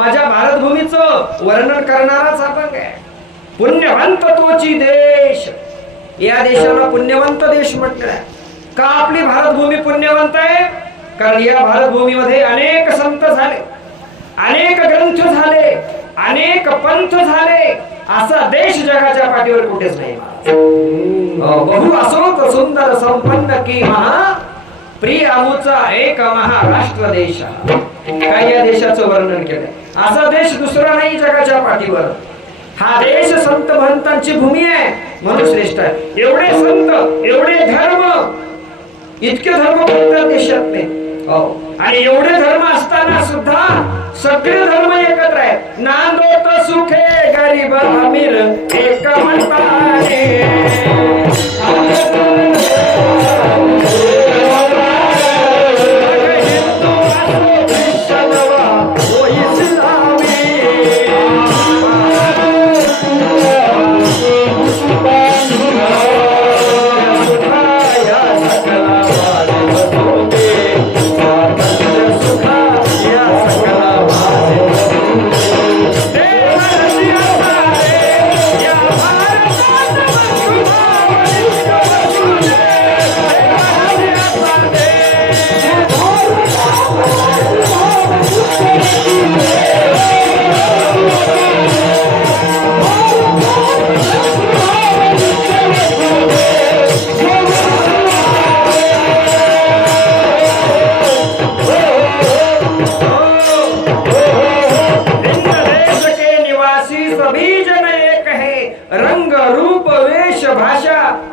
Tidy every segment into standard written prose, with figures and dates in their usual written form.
माझ्या भारतभूमीचं वर्णन करणाराच अभंग आहे. पुण्यवंत तोची देश, या देशाला पुण्यवंत देश म्हटलंय. का आपली भारतभूमी पुण्यवंत आहे? कारण या भारतभूमीमध्ये अनेक संत झाले, अनेक ग्रंथ झाले, अनेक पंथ झाले. असा देश जगाच्या पाठीवर कुठेच नाही. बहु असोत सुंदर संपन्न की महा प्रिय आमूचा एक महाराष्ट्र देश. काय या देशाचं वर्णन केलंय. असा देश दुसरा नाही जगाच्या पाठीवर. हा देश संत महंतांची भूमी आहे म्हणून श्रेष्ठ आहे. एवढे संत, एवढे धर्म, इतके धर्म कोणत्या देशात नाही. आणि एवढे धर्म असताना सुद्धा सगळे धर्म एकत्र आहेत. नांदोत सुखे गरीब अमीर एक म्हणताने.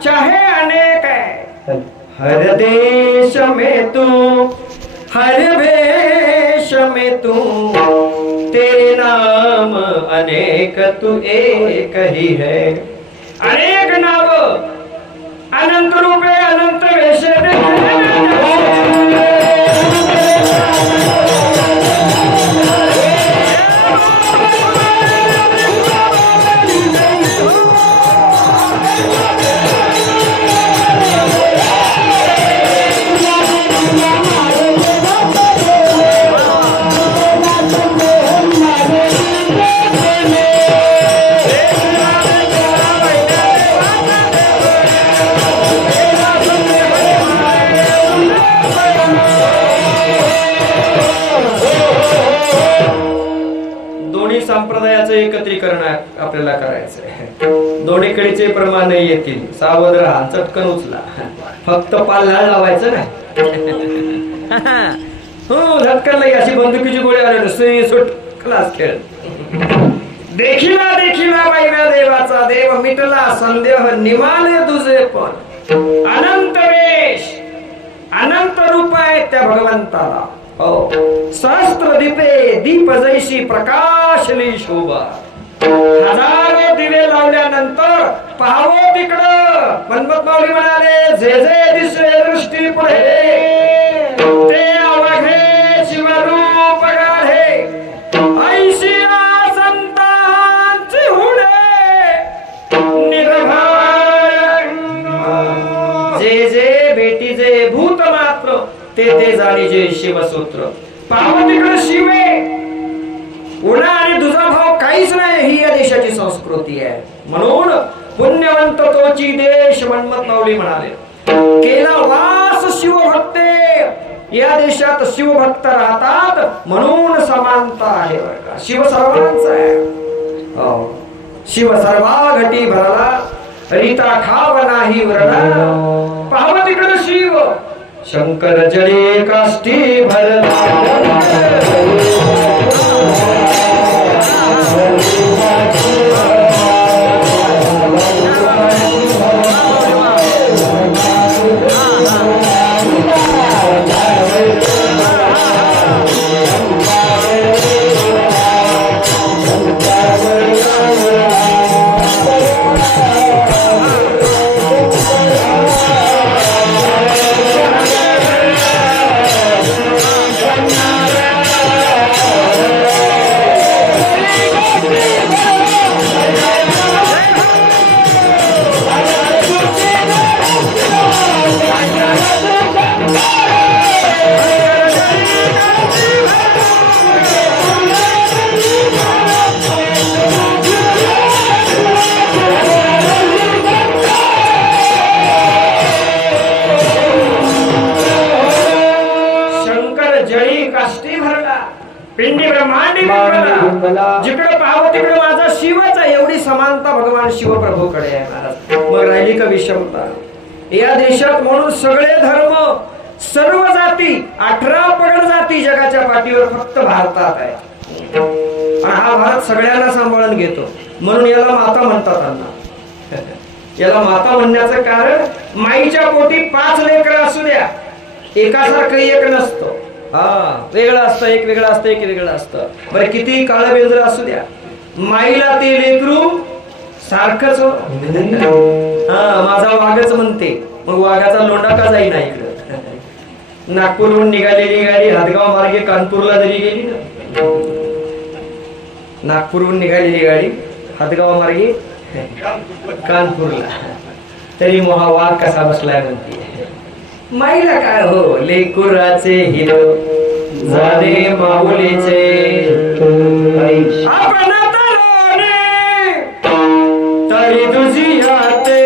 चाहे अनेक है हर देश में तू, हर भेष में तू, तेरे नाम अनेक तू एक ही है. अनेक नाव, अनंत रूपे, अनंत वेशे संप्रदायाचं एकत्रीकरण आपल्याला करायचंय. दोन्हीकडेचे प्रमाण येतील. सावध राहा, चटकन उचला. फक्त पाल्ला लावायचं नाही. हो, झटकन नाही. अशी बंदुकीची गोळी आली सुट क्लास खेळ. देखिला देखिला पाहिला देवाचा देव, मिटला संदेह निमाले तुझे पण. अनंत वेश, अनंत रूप आहे त्या भगवंताला. सहस्त्र दीपे दीप जैशी प्रकाशली शोभा. हजारो दिवे लावल्यानंतर पाहावं तिकडं. मनमत माऊली म्हणाले, जे जे दिसे दृष्टी पुढे ते अवघे शिवरूप गाढे. ऐशी संतांची हुडे निर्भय. जे जे भेटी जे भूत मात्र ते ते जाणी जे शिवसूत्र. पाहावं तिकडे शिवे. उन्हा आणि दुजा भाव काहीच नाही. ही या देशाची संस्कृती आहे. म्हणून पुण्यवंत तोची देश मनमत माऊली म्हणाले. केला वास शिवभक्ते, या देशात शिवभक्त राहतात म्हणून समानता आहे. शिव सर्वांचा आहे. शिव सर्वा घटी भरला, रीता ठाव नाही वरला. पाहावं तिकडे शिव. शंकर जळे काष्टी भरला. पिंडी ब्रह्मांडी बिंबला, जिकडे पाहावं तिकडे माझा शिवच आहे, एवढी समानता भगवान शिवप्रभूकडे आहे महाराज. मग राहिली का विषमता? या देशात म्हणून सगळे धर्म, सर्व जाती, 18 पगड जाती जगाच्या पाठीवर फक्त भारतात आहे. आणि हा भारत सगळ्यांना सांभाळून घेतो, म्हणून याला माता म्हणतात. अण्णा याला माता म्हणण्याचं कारण, माईच्या पोटी 5 लेकरं असू द्या, एकासारखं एक नसतं. हा, वेगळं असतं, एक वेगळं असतं, एक वेगळं असतं. बरं किती काळं बेंद्र असू द्या, माईला ते लेकरू सारखंच. हा, माझा वाघच म्हणते, मग वाघाचा लोंढा का जाईना इकडं? नागपूरहून निघालेली गाडी हातगाव मार्गे कानपूरला जरी गेली ना, नागपूरहून निघालेली गाडी हातगाव मार्गे कानपूरला, तरी मोहा वाघ कसा बसलाय म्हणते. माईला काय हो, लेकुराचे हिरो झाले माऊलीचे, आपण तरुणी तरी तुझी आते,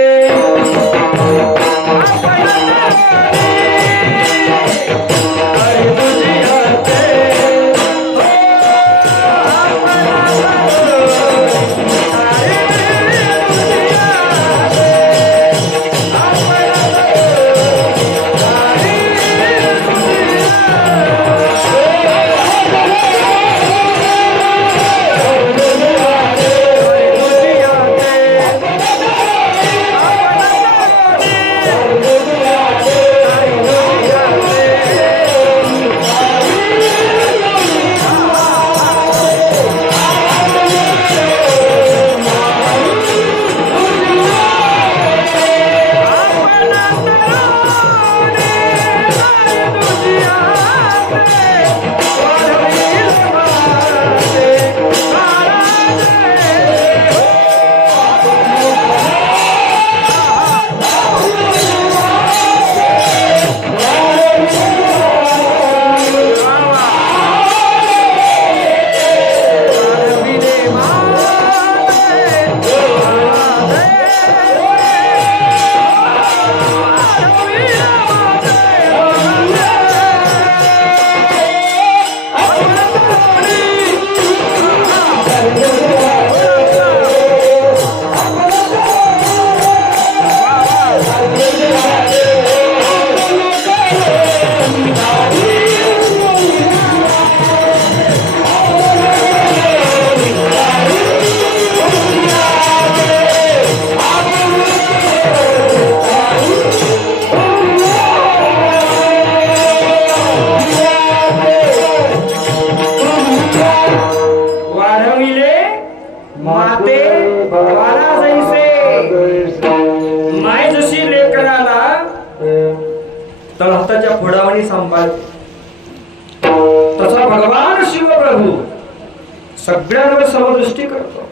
हाताच्या फोडावानी सांभाळते, तसा भगवान शिवप्रभू सगळ्यांवर समदृष्टी करतो,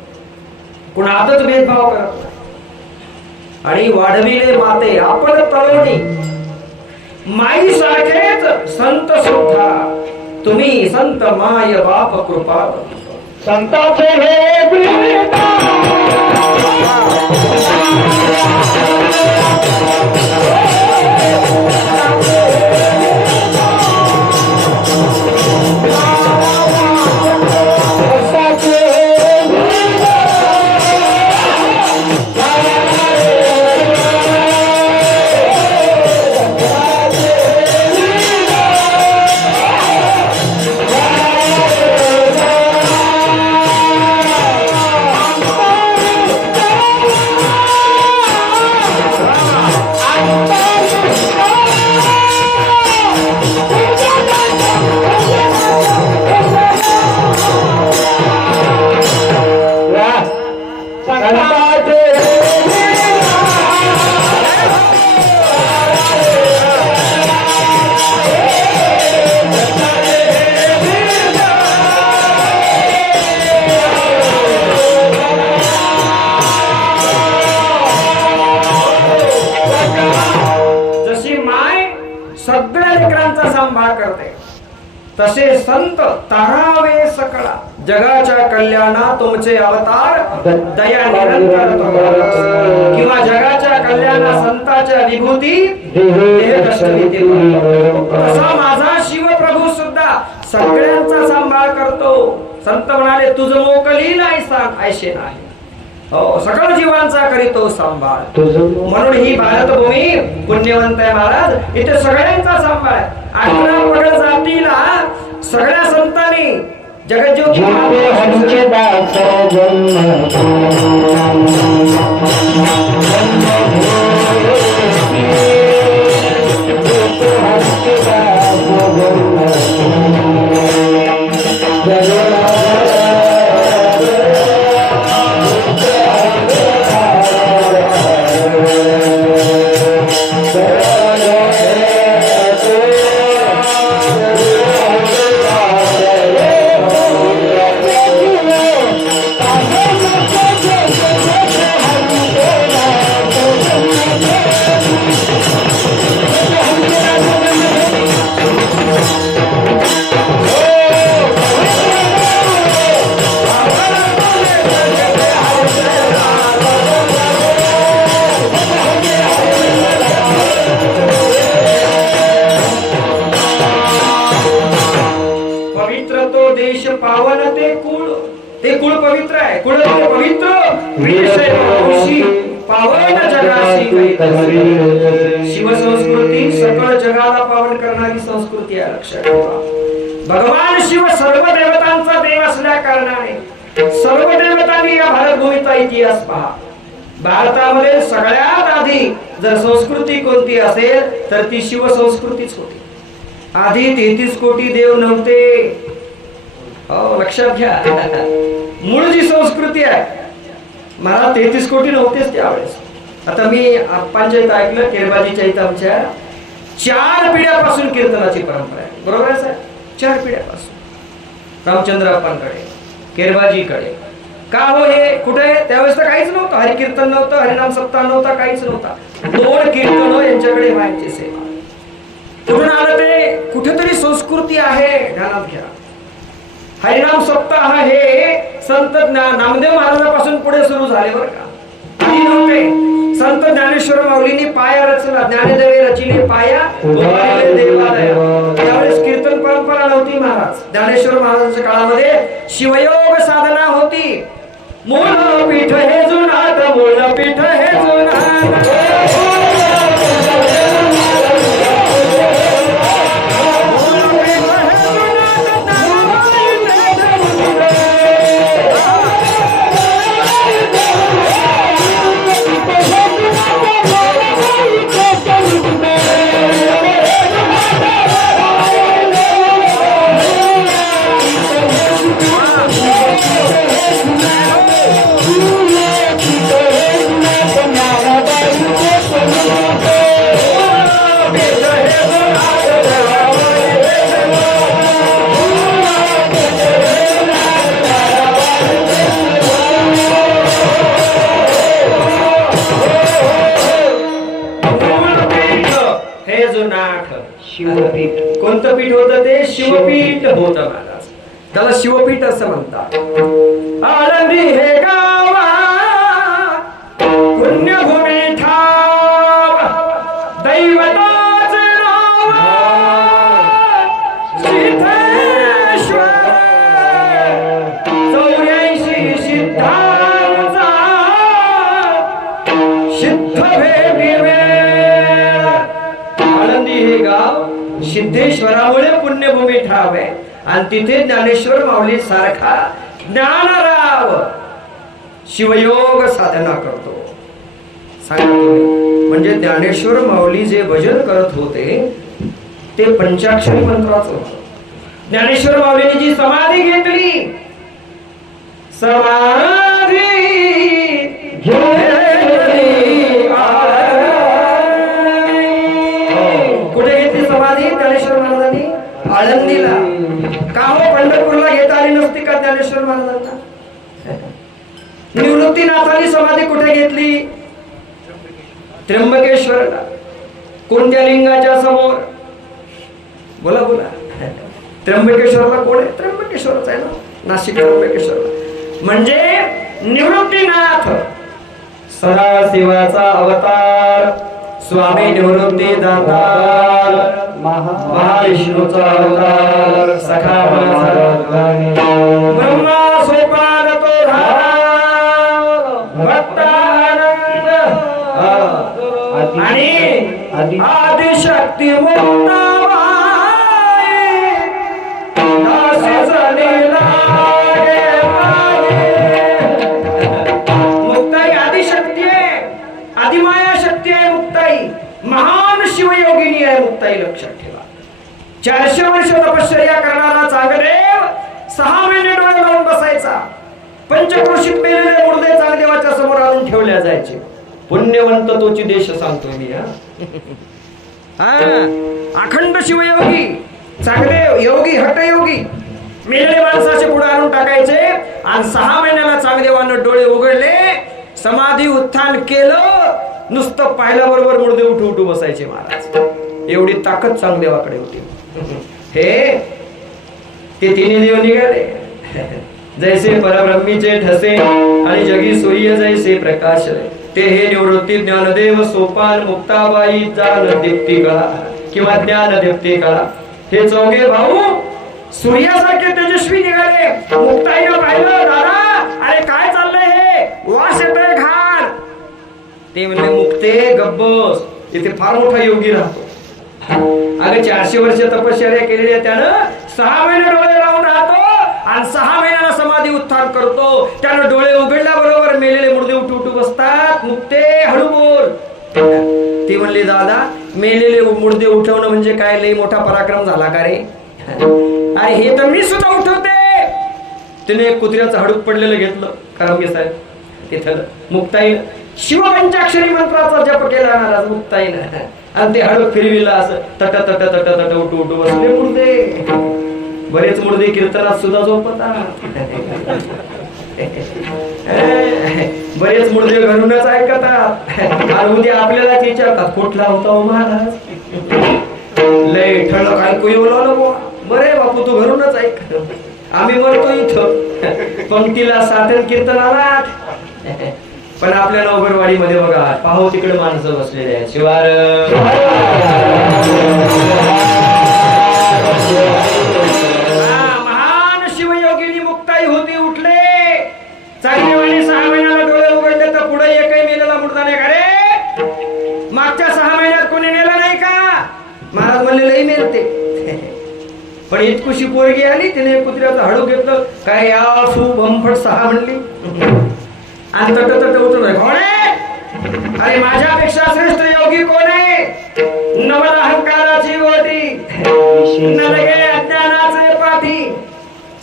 कुणातच भेदभाव करतो. आणि वाढविले माते आपण तरुणी, माई सारखेच संत सुद्धा, तुम्ही संत माय बाप कृपा, संताचे हे तसे संत तारावे सकळा, जगाच्या कल्याणा तुमचे अवतार दया निरंतर किंवा जगाच्या कल्याणा संताच्या विभूती देह कष्ट तसा माझा शिवप्रभू सुद्धा सगळ्यांचा सांभाळ करतो. संत म्हणाले तुझ मोकली नाही सांग ऐशे नाही. हो, सकळ जीवांचा करीतो सांभाळ. म्हणून ही भारतभूमी पुण्यवंत आहे महाराज. इथे सगळ्यांचा सांभाळ आहे. 18 पगड जातीला सगळ्या संतांनी जगज्योती पावन ते कुळ पवित्र आहे. कुळ पवित्र पावन जगाशी. शिवसंस्कृती सकळ जगाला पावन करणारी संस्कृती आहे. लक्षात ठेवा. भगवान शिव सर्व देवतांचा देव असल्या कारणाने सर्व देवतांनी या भारतभूमीचा इतिहास पहा. भारतामध्ये सगळ्यात आधी जर संस्कृती कोणती असेल तर ती शिवसंस्कृतीच होती. आधी 33 कोटी देव नव्हते. हो, लक्षात घ्या. मूळ जी संस्कृती आहे मला 33 कोटी नव्हतेच त्यावेळेस. आता मी आप्पांच्या इथं ऐकलं, केरबाजीच्या इथं आमच्या 4 पिढ्यापासून कीर्तनाची परंपरा आहे. बरोबर आहे साहेब? 4 पिढ्यापासून रामचंद्र अप्पांकडे, केरबाजीकडे. का हो हे कुठे? त्यावेळेस तर काहीच नव्हतं. हरिकीर्तन नव्हतं, हरिनाम सप्ताह नव्हता, काहीच नव्हता. 2 कीर्तन यांच्याकडे व्हायची सेवा. कुठून आलं ते? कुठेतरी संस्कृती आहे, ध्यानात घ्या. हरिनाम सप्ताह हे संत नामदेव महाराजांपासून पुढे सुरू झाले बरं का. आधी नव्हते. संत ज्ञानेश्वर माऊलींनी पाया रचला. ज्ञानदेवे रचिले पाया देवालया. त्यावेळेस कीर्तन परंपरा नव्हती महाराज. ज्ञानेश्वर महाराजांच्या काळामध्ये शिवयोग साधना होती. मूळ पीठ हे जुनाट, मूळ पीठ हे जुनाट. शिवपीठ. कोणतं पीठ होतं ते? शिवपीठ होतं महाराज. त्याला शिवपीठ असं म्हणतात. आळंदी हे गावा पुण्यभूमी ठाव, दैवताचे नाव सिद्धेश्वर. 84 सिद्धांचा सिद्ध भेटी वेळ. आळंदी हे गाव सिद्धेश्वरामुळे पुण्यभूमी ठाव आहे. आणि तिथे ज्ञानेश्वर माऊली सारखा ज्ञानराव शिवयोग साधना करतो. सांगा तुम्ही. म्हणजे ज्ञानेश्वर माऊली जे भजन करत होते ते पंचाक्षरी मंत्राचं होतं. ज्ञानेश्वर माऊलीने जी समाधी घेतली, समाधी कुठे घेतली समाधी? ज्ञानेश्वर महाराजांनी आळंदीला. का हो पंढरपूरला घेता आली नसती का ज्ञानेश्वर महाराजांना? निवृत्तीनाथांनी समाधी कुठे घेतली? त्र्यंबकेश्वरला. कोणत्या लिंगाच्या समोर? बोला बोला. त्र्यंबकेश्वरला कोण आहे? त्र्यंबकेश्वरच आहे ना, नाशिक त्र्यंबकेश्वरला. म्हणजे निवृत्तीनाथ सदाशिवाचा अवतार, स्वामी निवृत्ती दातार. महाविष्णूचा अवतार सखा माझा ब्रह्मा सोपान तो भक्तानंद आणि आदिशक्ती मुक्ताई आदिशक्ती आहे, आदिमाया शक्ती आहे मुक्ताई, महान शिवयोगिनी आहे मुक्ताई. लक्षात ठेवा. 400 वर्ष तपश्चर्या करणारा चांगदेव 6 महिने डोळे लावून बसायचा. पंचक्रोशीत मेलेले मुर्दे चांगदेवाच्या समोर आणून ठेवल्या जायचे. पुण्यवंत तोची देश सांगतो मी. अखंड शिवयोगी चांगदेव योगी हटयोगी मेलेले माणसाचे पुढे आणून टाकायचे आणि 6 महिन्याला चांगदेवानं डोळे उघडले, समाधी उत्थान केलं, नुसतं पाहिल्याबरोबर मुर्दे उठू उठू बसायचे महाराज. एवढी ताकद चांगदेवाकडे होती. हे ते तिन्ही देव निघाले. जैसे परब्रह्मीचे ठसे आणि जगी सूर्य जैसे प्रकाश, ते हे निवृत्ती ज्ञानदेव सोपान मुक्ताबाई जान दीप्ती कळा किंवा ज्ञान दीप्ती कळा. हे चौघे भाऊ सूर्यासारखे तेजस्वी निघाले. मुक्ताईनं पाहिलं, दादा अरे काय चाललंय हे, वास येतोय घाण. ते म्हणले मुक्ते गब्बस, इथे फार मोठा योगी राहतो. अगं 400 वर्ष तपश्चर्या केलेली आहे त्यानं. 6 महिने डोळे लावून राहतो आणि 6 महिन्याला समाधी उत्थान करतो. त्यानं डोळे उघडल्याबरोबर मेलेले मुर्दे उठू उठू बसतात. मुक्ते हळू बोल. ती म्हणली दादा मेलेले मुर्दे उठवणं म्हणजे काय लई मोठा पराक्रम झाला का रे. अरे हे तर मी सुद्धा उठवते. तिने एक कुत्र्याचं हाडूक पडलेलं घेतलं करमगे साहेब तिथं. मुक्ताई शिवपंचाक्षरी मंत्राचा जप केला महाराज मुक्ताईनं आणि ते हाडूक फिरविलं असं तट तट तट तट उठू उठू बसले मुर्दे. बरेच मुर्दे कीर्तनात सुद्धा झोपतात. बरेच मुर्दे घरूनच ऐकतात आणि उद्या आपल्यालाच विचारतात कुठला होता हो महाराज. लय ठळक ऐकू येऊ नको. बरे बापू तू घरूनच ऐक, आम्ही मरतो इथं पंक्तीला साधन कीर्तनाला. पण आपल्या नवगरवाडी मध्ये बघा पाहू तिकडे माणसं बसलेले आहेत. शिवार महान शिवयोगिनी मुक्ताई होती. उठले चांगदेवाने 6 महिन्याला डोळे उघडले तर पुढे एकही मेलेला मुर्दा नाही का रे. मागच्या 6 महिन्यात कोणी नेला नाही का. महाराज म्हणले लई मेलते. पण इतकुशी पोरगी आली, तिने कुत्र्याचं हाडू घेतलं काय या सू बंफट 6 म्हणली आणि तट तट उठून कोण आहे. अरे माझ्यापेक्षा श्रेष्ठ योगी कोण आहे. नवल अहंकाराची गोटी, नलगे अज्ञानाचे पाठी,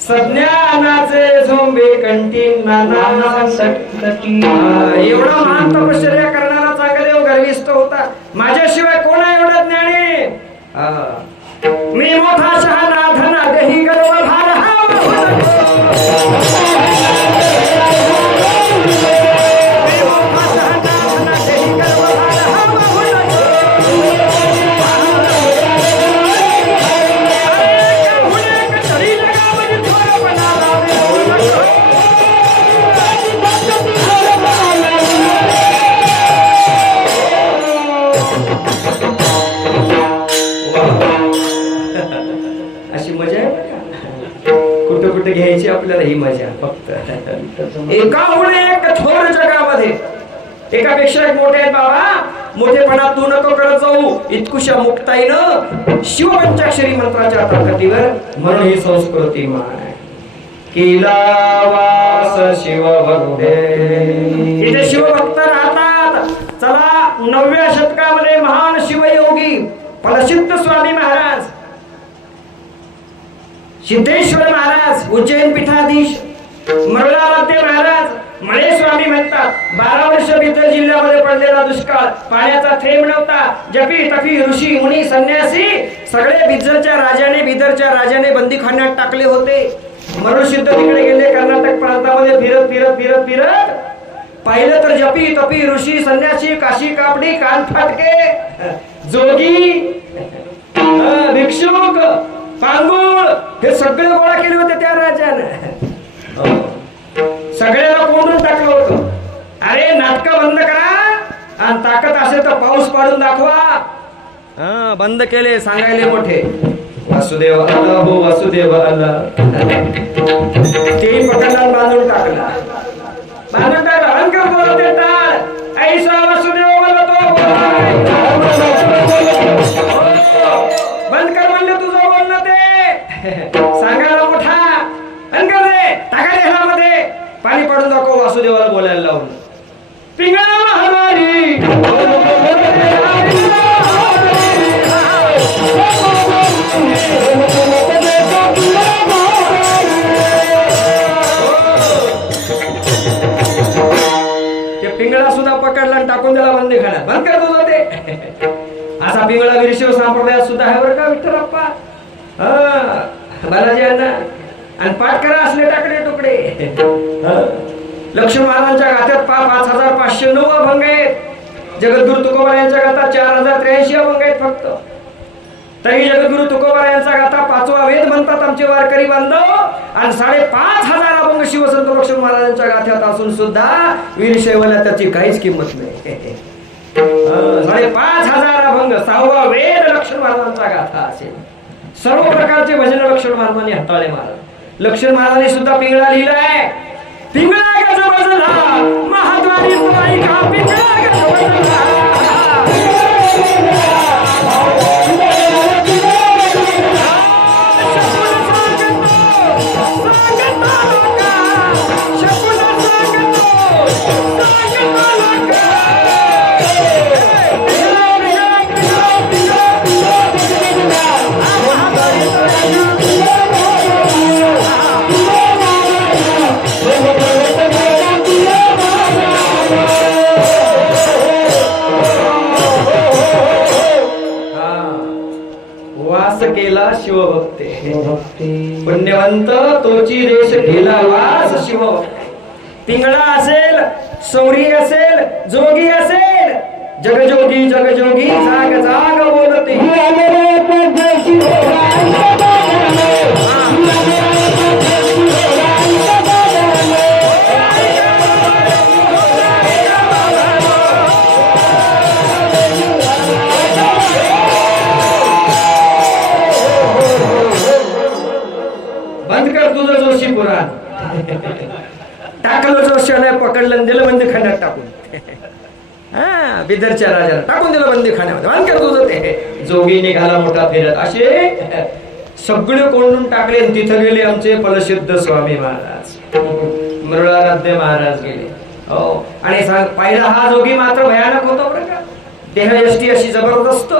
सज्ञानाचे झोंबे कंठी नाना सटकटी. एवढा महान तपश्चर्या करणारा चांगदेव गर्विष्ठ होता. माझ्याशिवाय कोण आहे एवढा ज्ञानी. मी मोठा शहाणा धना देही गर्व भार हा घ्यायची आपल्याला ही मजा. फक्त एकाहून एक कठोर जगामध्ये एकापेक्षा एक मोठे आहेत बाबा. मोठेपणा तू नको करत जाऊ. इतकुशा मुक्ताईनं शिवपंचाक्षरी मंत्राच्या ताकदीवर म्हणून ही संस्कृती मान केला वास शिवभक्ते. इथे शिवभक्त राहतात. चला 9व्या शतकामध्ये महान शिवयोगी फलसिद्ध स्वामी महाराज, सिद्धेश्वर महाराज, उज्जैन पीठाधीश, मरुळामध्ये महाराज, मळे स्वामी म्हणतात. 12 वर्ष बिदर जिल्ह्यामध्ये पडलेला दुष्काळ, पाण्याचा थेंब नव्हता. जपी तपी ऋषी मुनी संन्यासी सगळे बिदरच्या राजाने बंदीखान्यात टाकले होते. मरुळ सिद्ध तिकडे गेले कर्नाटक प्रांतामध्ये फिरत फिरत फिरत फिरत पाहिलं तर जपी तपी ऋषी संन्यासी, काशी कापडी, कान फाटके, जोगी, भिक्षुक, पांगुळ हे सगळे गोळा केले होते त्या राजाने. सगळ्याला कोंडून टाकलं होतं. अरे नाटक बंद करा आणि ताकद असेल तर पाऊस पाडून दाखवा. हा बंद केले सांगायले मोठे वासुदेव आला हो वासुदेव आला ते पकडला बांधून टाकला अंकर बोलत येतात ऐसा वासुदेव बोलतो बंद कर म्हणले तुझं बोलणं ते सांगायला मोठा अंकर रे टाकायला ह्यामध्ये पाणी पडून दाखव वासुदेवाला बोलायला लावून पिंगळा हमारी ते पिंगळा सुद्धा पकडला आणि टाकून त्याला बंदी खाण्यात बंद करत होता ते असा पिंगळा वीरशैव संप्रदायात सुद्धा आहे बरं का विठ्ठलप्पा बालाजी अण्णा आणि पाठ करा असले टाकडे तुकडे लक्ष्मण महाराजांच्या गाथ्यात 5509 अभंग आहेत जगद्गुरु तुकोबा यांच्या गाथा 4083 अभंग आहेत फक्त तरी जगद्गुरु तुकोबा यांचा गाथा 5वा वेद म्हणतात आमचे वारकरी बांधव आणि 5500 अभंग शिवसंत लक्ष्मण महाराजांच्या गाथ्यात असून सुद्धा वीरशैवाला त्याची काहीच किंमत नाही 5500 अभंग 6वा वेद लक्ष्मण महाराजांचा गाथा असेल सर्व प्रकारचे भजन लक्ष्मण महाराजांनी हाताळले महाराज लक्ष्मण महाराजांनी सुद्धा पिंगळा लिहिलाय पिंगळा गजबजला महाद्वारी तो ऐका पिंगळा गजबजला केला शिवभक्ते पुण्यवंत तोची देश गेला वास शिवभक्ते पिंगळा असेल सौरी असेल जोगी असेल जगजोगी जगजोगी जाग जाग बोलते तुझं जोशी पुराण टाकलं जोशाने पकडलं दिलं बंदी खाण्यात टाकून हा बिदरच्या राजाला टाकून दिलं बंदी खाण्यामध्ये अंकर तुझं ते जोगी निघाला मोठा फिरत असे सगळे कोंडून टाकले आणि तिथं गेले आमचे फलसिद्ध स्वामी महाराज मृळाराध्य महाराज गेले हो आणि पहिला हा जोगी मात्र भयानक होता बरं का देहयष्टी अशी जबरदस्त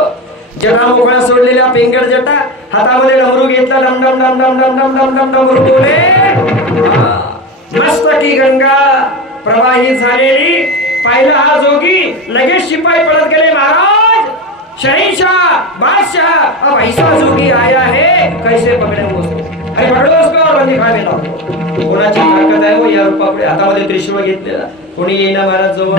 जटा मोकळा सोडलेल्या पिंगळ जटा हातामध्ये डमरू घेतला डम डम डम डम डम डम डम डम डमरू बोले मस्तकी गंगा प्रवाहित झालेली पाहिला हा जोगी लगेच शिपाई पळत गेले महाराज शहंशाह बादशाह अब ऐसा जोगी आया है कैसे पकड़े उसको अरे पकडो उसको और बंदी खाने लावतो कोणाची ताकद आहे वो या रूपापुढे हातामध्ये त्रिशूळ घेतलेला कोणी येईना महाराज जवळ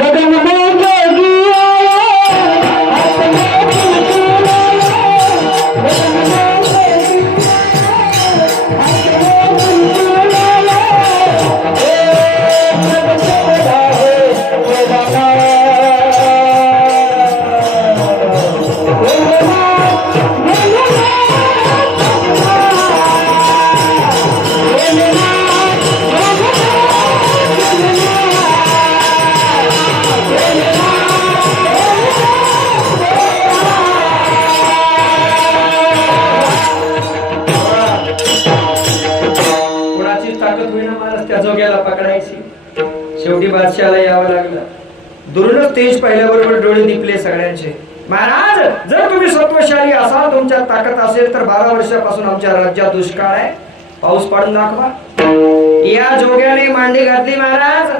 शेवटी बादशाला यावं लागलं दुरूनच तेज पाहिल्याबरोबर डोळे दिपले सगळ्यांचे महाराज जर तुम्ही सत्वशाली असाल तुमच्यात ताकद असेल तर 12 वर्षापासून आमच्या राज्यात दुष्काळ आहे पाऊस पडून दाखवा या जोग्याने मांडी घातली महाराज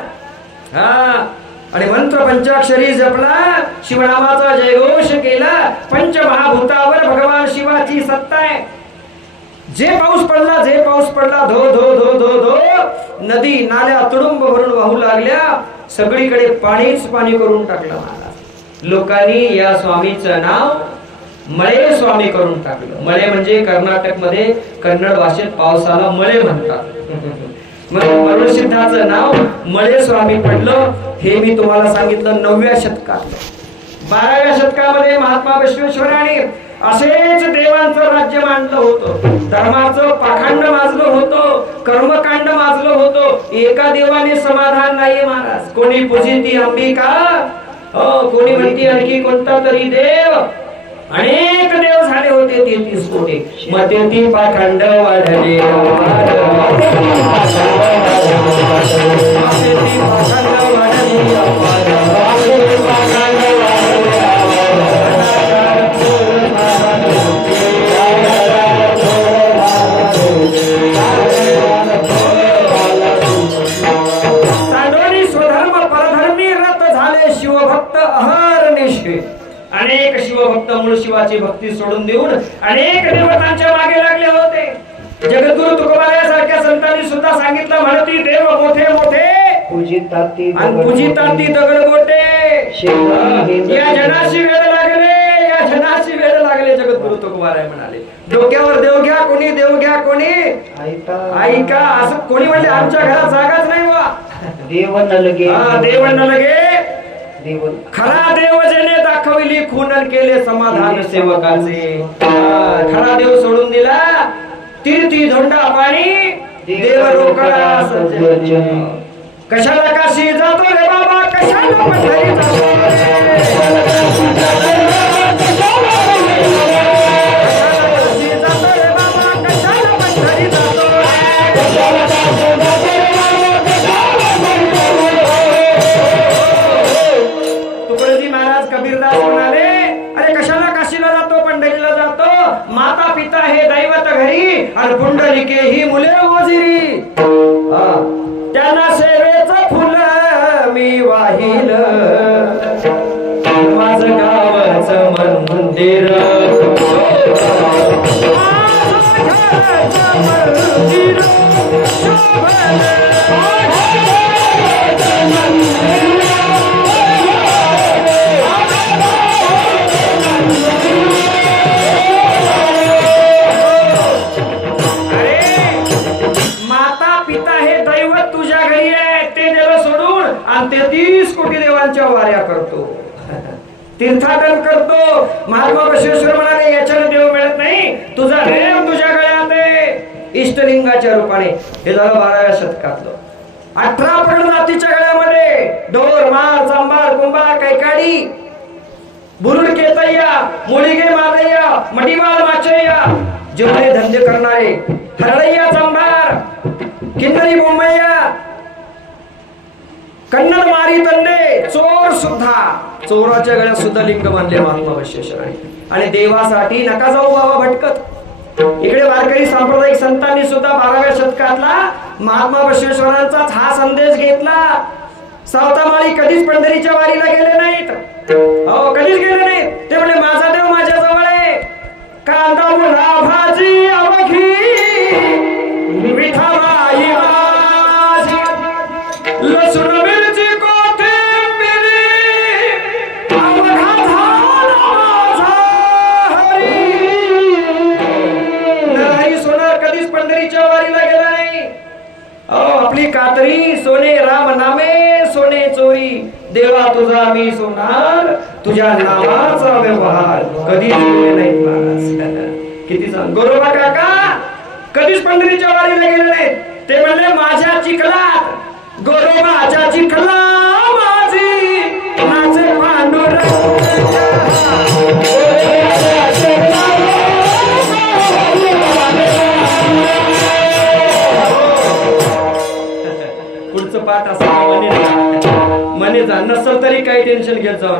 हा आणि मंत्र पंचाक्षरी जपला शिवनामाचा जयघोष केला पंचमहाभूतावर भगवान शिवाची सत्ता आहे जे पाऊस पडला धो धो धो धो धो नदी नाल्या तुडुंब भरून वाहू लागल्या सगळीकडे पाणीच पाणी करून टाकलं महाराज लोकांनी या स्वामीचं नाव मळे स्वामी करून टाकलं मळे म्हणजे कर्नाटक मध्ये कन्नड भाषेत पावसाला मळे म्हणतात मग मरुळ सिद्धाचं नाव मळे स्वामी पडलं हे मी तुम्हाला सांगितलं 9व्या शतकात 12व्या शतकामध्ये महात्मा बसवेश्वरांनी असेच देवांचं राज्य मांडलं होतं, धर्माचं पाखंड माजलं होतं, कर्मकांड माजलं होतं. एका देवाने समाधान नाही महाराज. कोणी पूजिती अंबिका, कोणी म्हणती आणखी कोणता तरी देव. अनेक देव झाले होते 33 कोटी. मग ते पाखंड वाढले, स्वधर्म परधर्मी रत झाले शिवभक्त अहर्निशे. अनेक शिवभक्त मूळ शिवाची भक्ती सोडून देऊन अनेक देवतांच्या मागे लागले होते. जगद्गुरु तुकोबारासारख्या संतांनी सुद्धा सांगितलं, म्हणती देव मोठे मोठे पूजिताती दगड गोटे. या जनाशी वेळ लागले, या जनाशी वेळ लागले. जगद्गुरु तुकोबाराय म्हणाले, डोक्यावर देव घ्या कोणी, देव घ्या कोणी, ऐका. असं कोणी म्हणजे आमच्या घरात जागाच नाही वा. देव न लगे खरा देव जेने दाखविली खुनन केले समाधान सेवकाचे. खरा देव सोडून दिला, तीर्थी धोंडा पाणी देव रोकडा सज्जन. कशाला काशी जातो रे बाबा, कशाला पंढरी जातो रे, कशाला काशी जातो रे बाबा, कशाला पंढरी जातो रे. तुकडोजी महाराज कबीरदास म्हणाले, अरे कशाला काशीला जातो, पंढरीला जातो. माता पिता हे दैवत घरी, आणि पुंडलिके ही मुले ओझिरी. त्यांना सेवेचं फुल मी वाहिल, माझं गावाचं मंदिर, आणि 33 कोटी देवांच्या वाऱ्या करतो, तीर्थाटन करतो. महात्मा बसवेश्वर म्हणाले, याच्याने देव मिळत नाही, तुझा देव तुझ्या गळ्यात आहे इष्टलिंगाच्या रूपाने. हे झालं 12व्या शतकातलं. 18 पगड जातीच्या गळ्यामध्ये ढोर माळ चांबार कुंभार कैकाडी बुरुड केतय्या मुळीगे मादय्या मडिवाल माचय्या. जेवढे धंदे करणारे हरळय्या चांबार किन्नरी बोंबय्या कन्नड मारी तंडे चोर सुद्धा, चोराच्या गळ्यात सुद्धा लिंग बांधले महात्मा बसवेश्वरांनी. आणि देवासाठी नका जाऊ बाबा भटकत. इकडे वारकरी सांप्रदायिक संतांनी सुद्धा 12व्या शतकातला महात्मा बसवेश्वरांचाच हा संदेश घेतला. सावतामाळी कधीच पंढरीच्या वारीला गेले नाहीत, कधीच गेले नाहीत. ते म्हणजे माझा देव माझ्या जवळ आहे. कांदा मुला भाजी अवघी विठाबाई माझी, लसूण मिरची कोथिंबिरी अवघा झाला माझा हरी. नाही सोनार कधीच पंढरीच्या वारीला गेला नाही. आपली कातरी सोने राम नामे सोने चोरी. देवा तुझा मी सोनार, तुझ्या नावाचा व्यवहार कधीच केले नाही महाराज. किती सांग. गोरोबा काका कधीच पंढरीच्या वारीला गेले नाही. ते म्हणले, माझ्या चिखलात गोरोबाच्या चिखला माझी नाचे पांडुरंग. पुढचं पाठ असं मने जा नसल तरी काही टेन्शन घेत जाऊ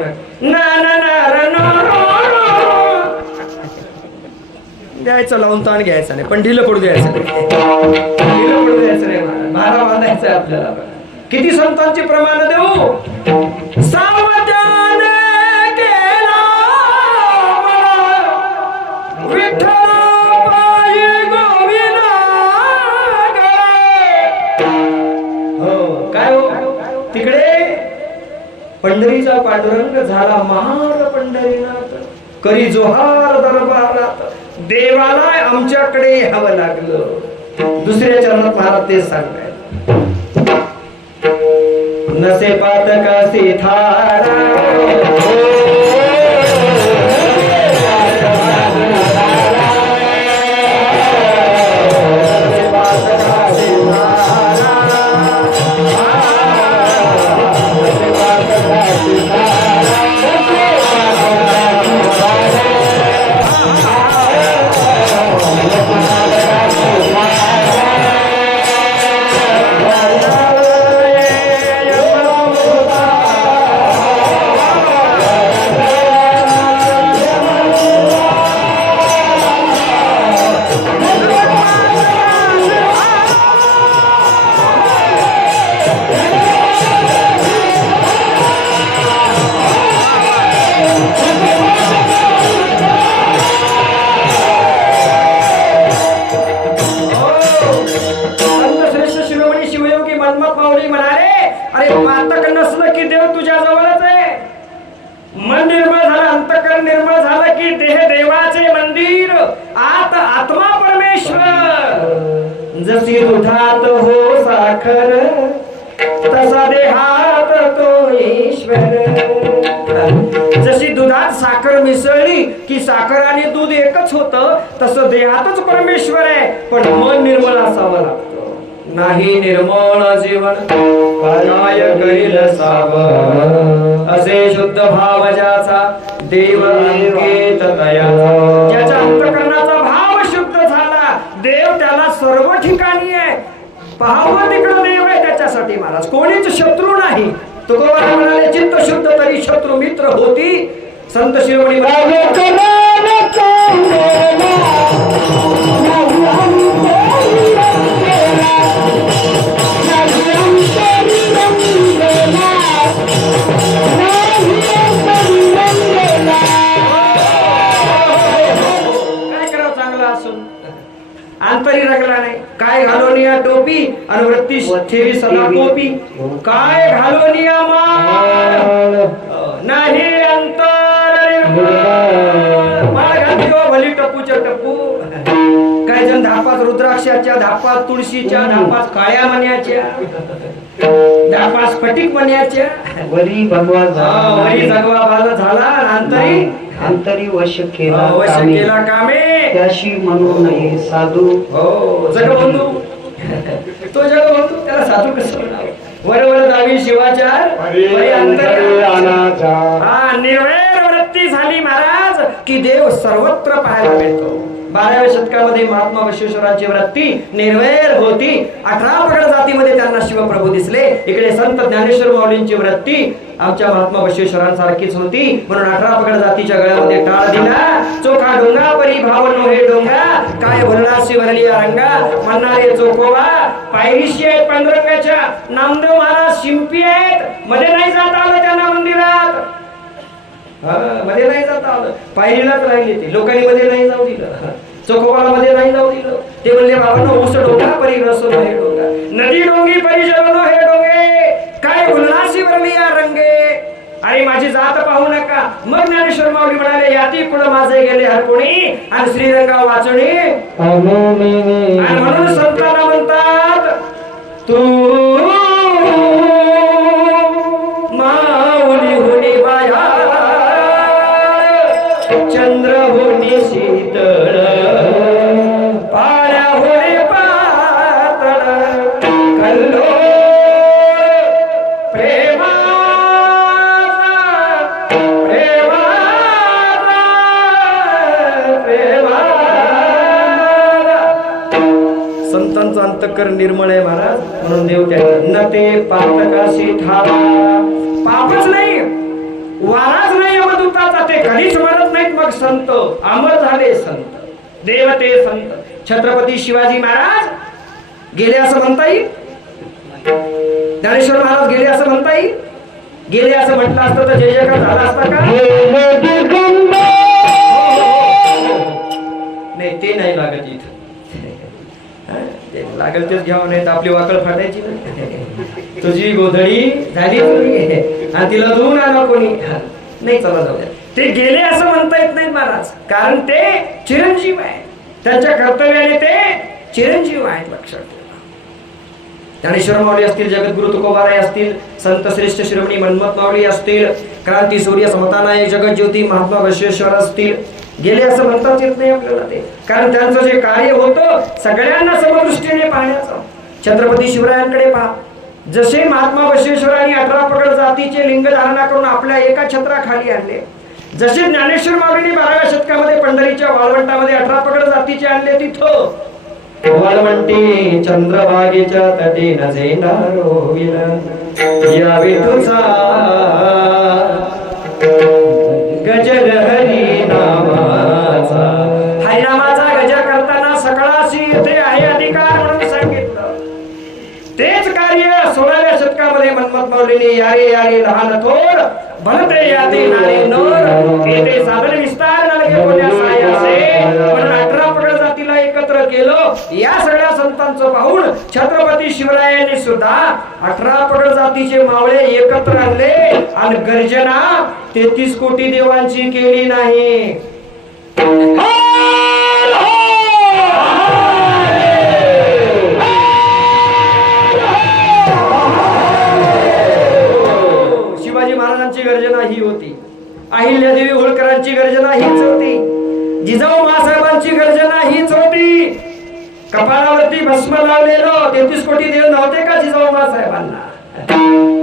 द्यायचं, लावून ताण घ्यायचा नाही, पण ढिलं पडू द्यायचं नाही, ढिलं पडू द्यायचं नाही. मारा बांधायचं आपल्याला. किती संतांची प्रमाण देऊ. सावधान केला विठ्ठल पायी गोविंदा. हो काय हो, तिकडे पंढरीचा पांडुरंग झाला महार पंढरीनाथ. करी जोहार दरबारात, देवाला आमच्याकडे यावं लागलं. दुसऱ्या चरणात महाराज तेच सांगतायत. नसे पातकासी थारा माऊली म्हणाले, अरे पातक नसलं की देव तुझ्या जवळच आहे. मन निर्मळ झालं, अंतकरण निर्मळ झालं की देह देवाचे मंदिर, आत आत्मा परमेश्वर. जशी दुधात हो साखर तसा देहात तो ईश्वर. जशी दुधात साखर मिसळली की साखर आणि दूध एकच होतं, तसं देहातच परमेश्वर आहे. पण मन निर्मळ असावं लागतं. नाही निर्मळ जीवन काय करील सावं, असे शुद्ध भाव ज्याचा देव अंकित तयाचा. ज्याच्या अंतकरणाचा भाव शुद्ध झाला, देव त्याला सर्व ठिकाणी आहे. पाहावं तिकडं देव आहे त्याच्यासाठी महाराज, कोणीच शत्रू नाही. तुकोबा म्हणाले, चित्त शुद्ध तरी शत्रू मित्र होती. संत शिरोमणी अंतरी रंगला नाही. काय घालून या टोपी आणि वृत्ती ठेवी सदा कोपी. काय घालून या माळ नाही अंतर माळ घातली हो भली टप्पूच्या टप्पू. काय जण धापात रुद्राक्षाच्या, धापात तुळशीच्या, धापात काळ्या मण्याच्या, धापात स्फटिक मण्याच्या. वरी भगवा वरी जगवा बाजा झाला. अंतरी वश केला कामे त्याशी म्हणून नये साधू. हो जगबंधू, तो जगबंधू, त्याला साधू कसं म्हणावं. वर वर दावी शिवाचार निर्वैर वृत्ती झाली महाराज की देव सर्वत्र पाहायला मिळतो. 12व्या शतकामध्ये महात्मा बसवेश्वरांची वृत्ती निर्वैर होती. 18 पगड जातीमध्ये त्यांना शिवप्रभू दिसले. इकडे संत ज्ञानेश्वर माऊलींची वृत्ती आमच्या महात्मा बसवेश्वरांसारखीच होती. म्हणून 18 पगड जातीच्या गळ्यामध्ये टाळ दिला. चोखा डोंगा परी भावनो हे डोंगा, काय भरणाशी भरली रंगा. म्हणणारे चोखोबा पायरीशी आहेत पांडुरंगाच्या. नामदेव महाराज शिंपी आहेत. मध्ये नाही जाता आलं त्यांना मंदिरात. मध्ये नाही जाता आलं, पायरीलाच राहिले ते. लोकांनी मध्ये नाही जाऊ दिलं, चोखोबाला मध्ये नाही जाऊ दिलं. ते म्हणले, बाबांनो ऊस डोंगा परी रसनो हे डोंगा, नदी डोंगी परी जलनो हे डोंगे, काय भुलनाशी वरली या रंगे. अरे माझी जात पाहू नका. मग ज्ञानेश्वर माऊली म्हणाले, याती कुळ माझे गेले हरपुणी आणि श्रीरंगा वाचणी. आणि म्हणून संतांना म्हणतात, तू माऊली होनी बाया, चंद्र होनी शीतळ, पाया होणे पातळ, कल्लो प्रेमाचा संतांचं अंतःकरण निर्मळ आहे महाराज. म्हणून देव त्याला न ते पातकाशी ठावा. पापच नाही, वाराच नाही अवधूताचा, ते कधीच मरत नाहीत. मग संत अमर झाले. संत देव ते संत छत्रपती शिवाजी महाराज गेले असं म्हणता येईल. ज्ञानेश्वर महाराज गेले असं म्हणता येईल. गेले असं म्हटलं असतं तर जय जयकार झाला असता का? नाही, ते नाही लागत इथं. लागेल तेच घ्यावं, नाही तर आपली वाकड फाटायची नाही. तुझी गोधडी झाली आणि तिला धुवून आणा कोणी नाही. चला जाऊ द्या. ते गेले असं म्हणता येत नाही महाराज, कारण ते चिरंजीव आहे. त्यांच्या कर्तव्याने ते चिरंजीव आहेत. लक्षात ठेवा. ज्ञानेश्वर माऊली असतील, जगद्गुरु तुकोबाराय असतील, संत श्रेष्ठ शिरोमणी मनमथ माऊली असतील, क्रांती सूर्य समतानायक जगज्योती महात्मा बसवेश्वर असतील, गेले असं म्हणताच येत नाही आपल्याला ते. कारण त्यांचं जे कार्य होतं सगळ्यांना समदृष्टीने पाहण्याचं. छत्रपती शिवरायांकडे पहा. जसे महात्मा बसवेश्वरांनी 18 पगड जातीचे लिंग धारणा करून आपल्या एका छत्राखाली आणले, जसे ज्ञानेश्वर माऊलींनी 12व्या शतकामध्ये पंढरीच्या वाळवंटामध्ये 18 पगड जातीचे आणले. तिथं वाळवंटी चंद्रभागेच्या तटी नजेंडारो या विठूचा गजर हरी नामाचा. हरिनामाचा गजर करताना सकळाशी येथे आहे अधिकार म्हणून सांगितलं. तेच कार्य 16व्या शतकामध्ये मनमथ माऊलींनी यारे यारे लहान थोर भलते याते नारे नर येते साधन विस्तार नलगे कोण्या सायासे. म्हणून 18 पगड जातीला एकत्र एकत्र केलं. या सगळ्या संतांचं पाहून छत्रपती शिवरायांनी सुद्धा 18 पगड जातीचे मावळे एकत्र आणले आणि गर्जना 33 कोटी देवांची केली नाही. शिवाजी महाराजांची गर्जना ही होती. अहिल्यादेवी होळकरांची गर्जना हीच होती. जिजाऊ मासाहेबांची गर्जना हीच होती. कपाळावरती भस्म लावलेलं 33 कोटी देव नव्हते का जिजाऊ मासाहेबांना?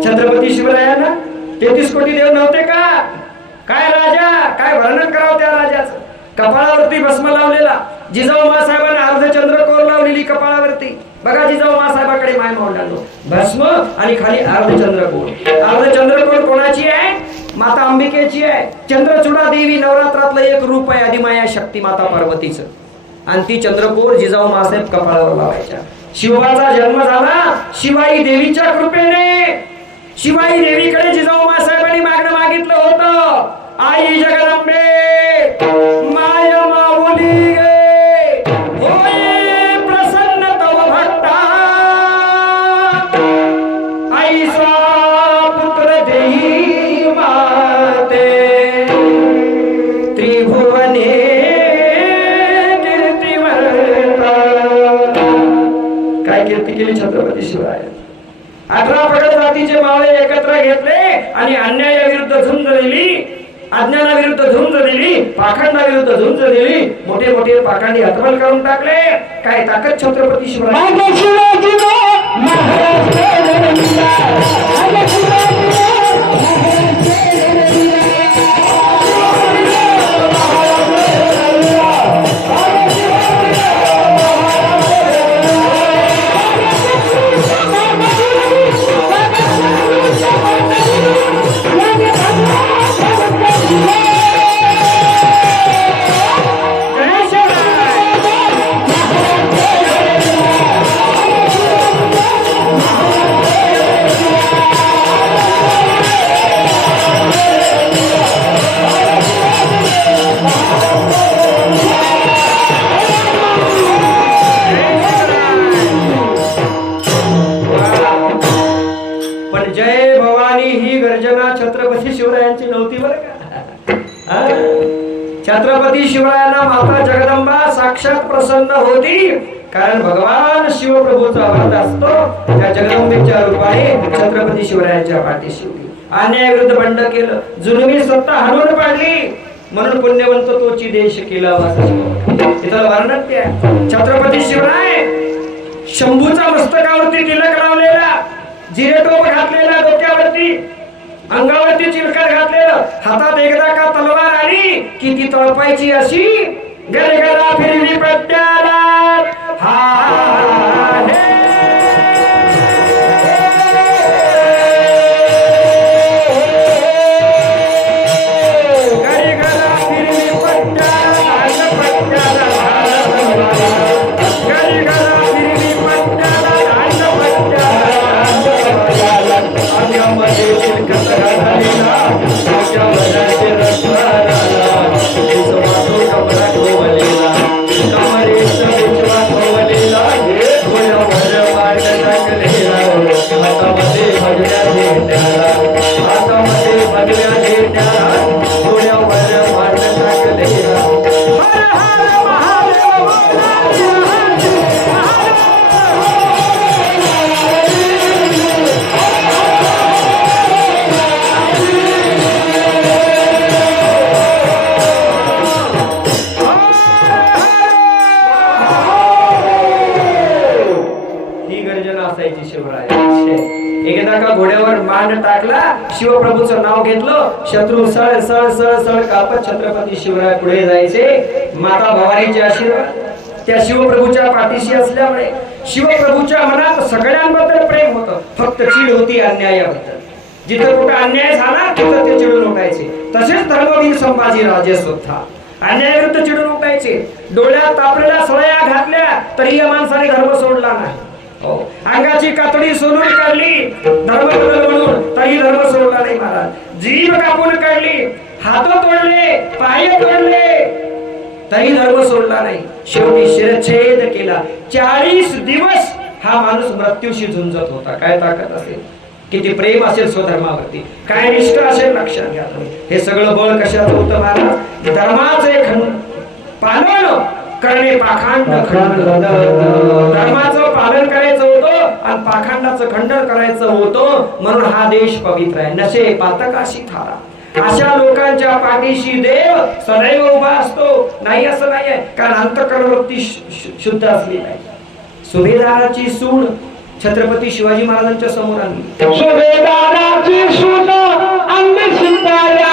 छत्रपती शिवरायांना 33 कोटी देव नव्हते का? काय राजा, काय वर्णन करावं त्या राजाचं. कपाळावरती भस्म लावलेला. जिजाऊ मासाहेबांना अर्धचंद्रकोर लावलेली कपाळावरती. बघा जिजाऊ मासाहेबाकडे माय मावळांनो, भस्म आणि खाली अर्धचंद्रकोर. अर्धचंद्रकोर कोणाची आहे? माता अंबिकेची आहे. चंद्रचूडा देवी नवरात्रातलं एक रूप आहे आदिमाया शक्ती माता पार्वतीचं. आणि ती चंद्रकोर जिजाऊ मासाहेब कपाळावर लावायच्या. शिवाचा जन्म झाला शिवाई देवीच्या कृपेने. शिवाई देवीकडे जिजाऊ मासाहेबांनी मागणं मागितलं होतं, आई जगदंबे माय माऊली गे, होय प्रसन्न तव भक्ता, आई स्वा पुत्र देई माते, त्रिभुवने कीर्तिवर्ता. काय कीर्ती केली छत्रपती शिवरायांनी? 18 पगड जातीचे मावळे एकत्र घेतले आणि अन्यायाविरुद्ध झुंज दिली, अज्ञानाविरुद्ध झुंज दिली, पाखंडाविरुद्ध झुंज दिली. मोठे मोठे पाखंडी हतबल करून टाकले. काय ताकद छत्रपती शिवराय. जय भवानी ही गर्जना छत्रपती शिवरायांची नव्हती बरं का. छत्रपती शिवरायांना माता जगदंबा साक्षात प्रसन्न होती. कारण भगवान शिवप्रभूचा वध असतो. त्या जगदंबेच्या रूपाने छत्रपती शिवरायांच्या पाठीशी होती. अन्यायाविरुद्ध बंड केलं, जुलमी सत्ता हणून पाडली. म्हणून पुण्यवंत तोची देश केला. इथं वर्णन ते आहे. छत्रपती शिवराय शंभूचा मस्तकावरती तिलक लावलेला, जिरेटोप घातलेला डोक्यावरती, अंगावरती चिलखत घातलेलं, हातात एकदा का तलवार आली की ती तळपायची अशी. गरगरा फिरली प्रत्याला एकदा का घोड्यावर मान टाकला, शिवप्रभूचं नाव घेतलं, शत्रू सळ सळ सळ सळ कापत छत्रपती शिवराय पुढे जायचे. माता भवानीचे आशीर्वाद त्या शिवप्रभूच्या पाठीशी असल्यामुळे शिवप्रभूच्या मनात सगळ्यांबद्दल प्रेम होतं. फक्त चीड होती अन्यायाबद्दल. जिथं कुठं अन्याय झाला तिथं ते चिडून उठायचे. तसेच धर्मवीर संभाजी राजे सुद्धा अन्यायाविरुद्ध चिडून उठायचे. डोळ्यात तापलेल्या सळया घातल्या तरी या माणसाने धर्म सोडला नाही. अंगाची कातडी सोडून काढली धर्म बदल म्हणून तरी धर्म सोडला नाही महाराज. जीभ कापून काढली, हात तोडले, पाय तोडले तरी धर्म सोडला नाही. शेवटी शिरच्छेद केला. 40 दिवस हा माणूस मृत्यूशी झुंजत होता. काय ताकद असेल, किती प्रेम असेल स्वधर्मावरती, काय निष्ठ असेल लक्षात घ्या तुम्ही. हे सगळं बळ कशाचं होतं महाराज? धर्माचे पालन करणे पाखंड खंडन. धर्माचं पालन करायचं होतं आणि पाखंडाचं खंडन करायचं होतं. म्हणून हा देश पवित्र आहे. नशे पातकाशी थारा. अशा लोकांच्या पाठीशी देव सदैव उभा असतो. नाही असं नाहीये, कारण अंतःकरणवृत्ती शुद्ध असली पाहिजे. सुभेदाराची सूड छत्रपती शिवाजी महाराजांच्या समोर आणली. सुभेदाराची सूड आणली सीताराम.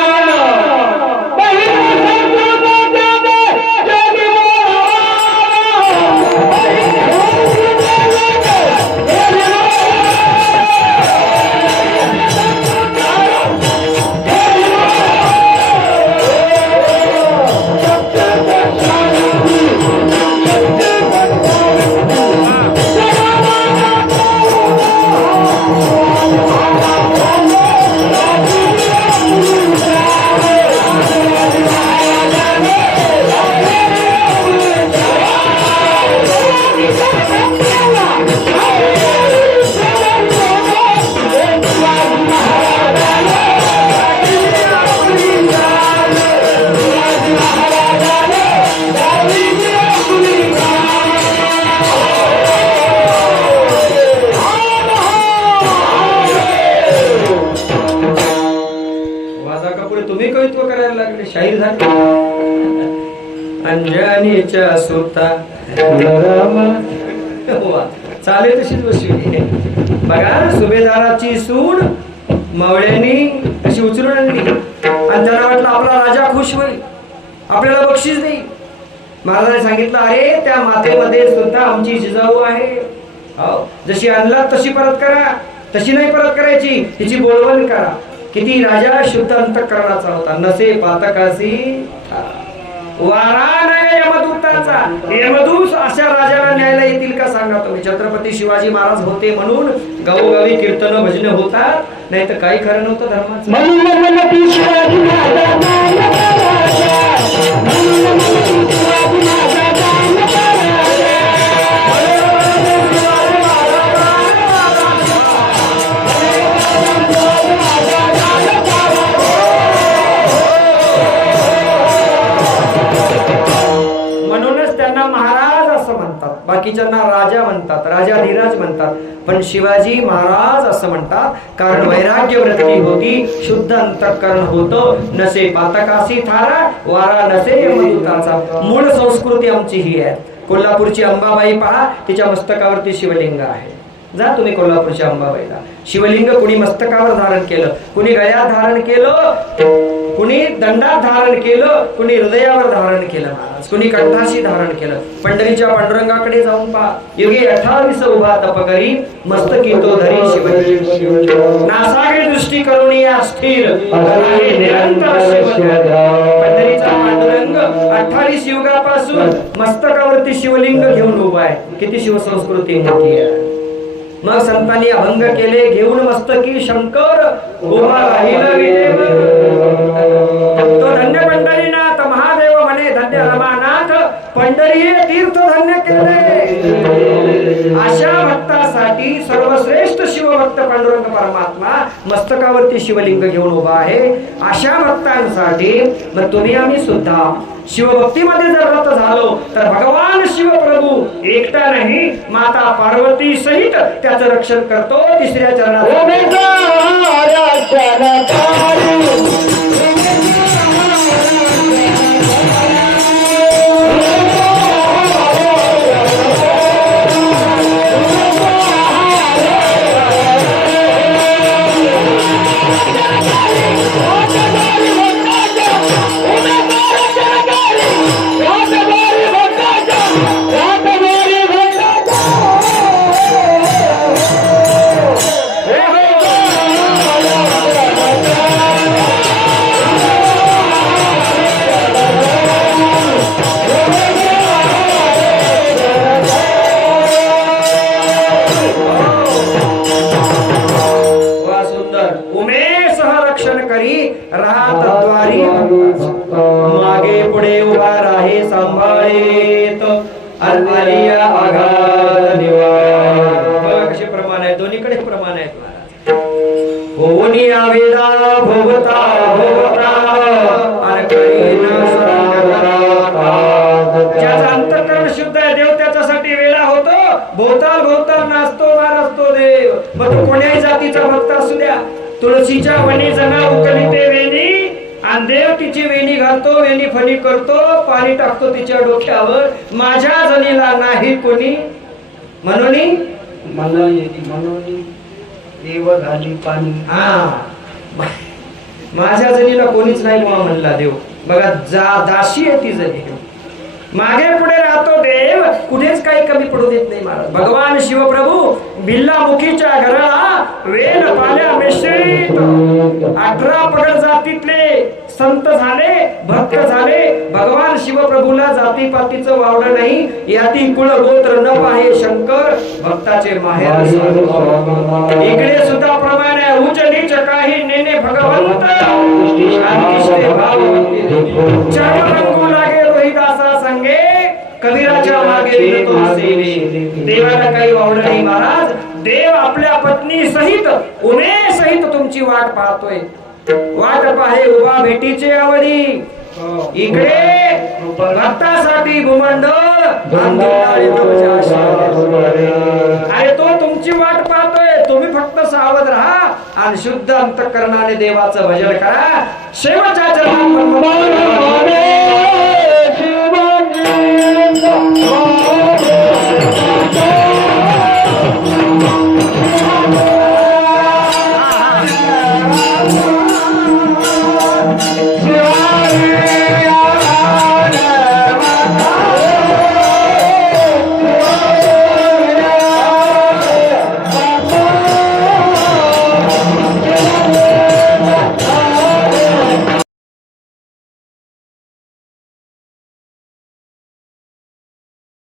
शाहीर झाले. अंजनीच्या सुता चालेल तशीच बसली. बघा, सुभेदाराची सूड मावळ्यांनी अशी उचलून आणली आणि त्यांना वाटलं आपला राजा खुश होईल, आपल्याला बक्षीस देईल. महाराजांनी सांगितलं, अरे त्या मातेमध्ये सुद्धा आमची जिजाऊ आहे. जशी आणला तशी परत करा, तशी नाही परत करायची, तिची बोलवण करा. किती राजा शुद्ध अंतःकरणाचा होता. नसे पातकासी वारा नाही यमदूताचा. यमदूत अशा राजाला न्यायला येतील का सांगा तुम्ही? छत्रपती शिवाजी महाराज होते म्हणून गावोगावी कीर्तन भजन होतात, नाही तर काही खरं नव्हतं धर्माचं. बाकीच्यांना राजा म्हणतात, राजाधिराज म्हणतात, पण शिवाजी महाराज असं म्हणतात कारण वैराग्य वृत्ती होती, शुद्ध अंतःकरण होतं. नसे पातकासी थारा, वारा नसे यमदूताचा. मूळ संस्कृती आमची ही आहे. कोल्हापूरची अंबाबाई पहा, तिच्या मस्तकावरती शिवलिंग आहे. जा तुम्ही कोल्हापूरच्या अंबाबाईला. शिवलिंग कुणी मस्तकावर धारण केलं, कुणी गळ्यात धारण केलं, कुणी दंडात धारण केलं, कुणी हृदयावर धारण केलं महाराज, कुणी कंठाशी धारण केलं. पंढरीच्या पांडुरंगाकडे जाऊन पहा, युगे 28 उभा तप करी, मस्तकी तो धरी शिवलिंग. नासागे दृष्टी करून या स्थिर आहे निरंतर शिवध्यान. पंढरीचा पांडुरंग 28 युगापासून मस्तकावरती शिवलिंग घेऊन उभा आहे. किती शिवसंस्कृती मोठी आहे. मग संतांनी अभंग केले, घेऊन मस्तकी शंकर उभा राहिला विदेव. तो धन्य पंढरीनाथ महादेव म्हणे, धन्य रमानाथ पंढरी तीर्थ धन्य केले. अशा भक्तासाठी सर्वश्रेष्ठ शिवभक्त पांडुरंग परमात्मा मस्तकावरती शिवलिंग घेऊन उभा आहे. अशा भक्तांसाठी मग तुम्ही आम्ही सुद्धा शिवभक्तीमध्ये जर रत झालो तर भगवान शिवप्रभू एकटा नाही, माता पार्वती सहित त्याचं रक्षण करतो. तिसऱ्या चरणात मागे पुढे उभा राहे सांभाळेत आलिया आघात निवार. बघा कसे प्रमाण आहे, दोन्हीकडे प्रमाण आहेत महाराज. होनी आवेदा भोवता भोवता आणि करीन सरंगता. ज्याचं अंतःकरण शुद्ध आहे देव त्याच्यासाठी वेळा होतो. भोवताल भोवताल नाचतो नाचतो देव. मग तो कोण्याही जातीचा भक्त असू द्या. तुळशीच्या वनी जना उकलिते वेणी आणि देव तिची वेणी घालतो, वेणी फणी करतो, पाणी टाकतो तिच्या डोक्यावर. माझ्या जनीला नाही कोणी म्हणून म्हणून देव घाली पाणी. माझ्या जनीला कोणीच नाही बुवा म्हणला देव. बघा दाशी आहे ती जनी. मागे पुढे राहतो देव, कुठेच काही कमी पडू देत नाही महाराज. भगवान शिवप्रभू बिल्ला मुखीच्या घराला वेल पाल्या मिश्रित 18 पगड जातीतले संत झाले, भक्त झाले. भगवान शिवप्रभूला जातीपातीचं वावड नाही. याती कुळ गोत्र न पाहे शंकर भक्ताचे माहेर. इकडे सुद्धा प्रमाण आहे. उच्च नीच काही नेने भगवंत शांतिष्ठे भाववंती. चरण रंगू लागे रोहिदासा संगे कबीराच्या मागे निरतो सेवे. देवाला काही वावड नाही महाराज. देव आपल्या पत्नी सहित उमे सहित तुमची वाट पाहतोय. वाट पाहे उभा भेटीचे आवडी. इकडे भक्तासाठी भूमंडळ अरे तो तुमची वाट पाहतोय. तुम्ही फक्त सावध राहा आणि शुद्ध अंतःकरणाने देवाचं भजन करा. शेवटच्या चरणात